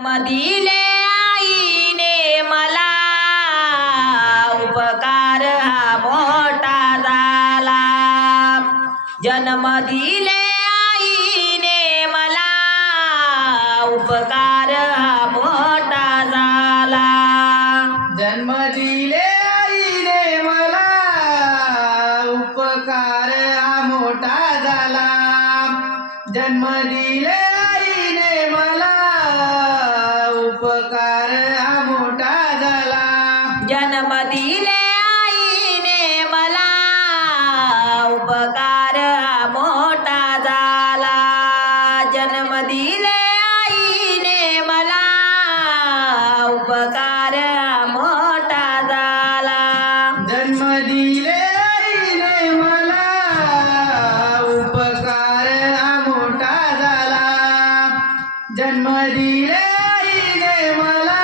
मदिले आईने मला उपकार हा मोठा झाला. जन्म दिले आईने मला उपकार हा मोठा झाला. जन्म दिले आईने मला उपकार हा मोठा झाला. जन्म दिले जन्म दिले आईने मला उपकार मोठा झाला. जन्म दिले आईने मला उपकार मोठा झाला. जन्म दिले आईने मला उपकार मोठा झाला. जन्म दिले आईने मला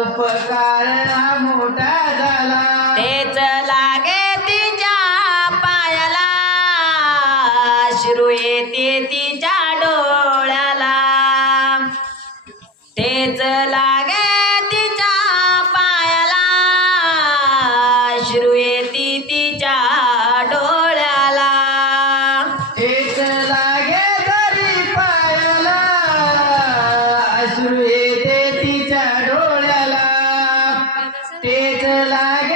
उपकार मोठा झाला. तेच लागे तिच्या पायाला. श्रू येते तिच्या डोळ्या. Take a light.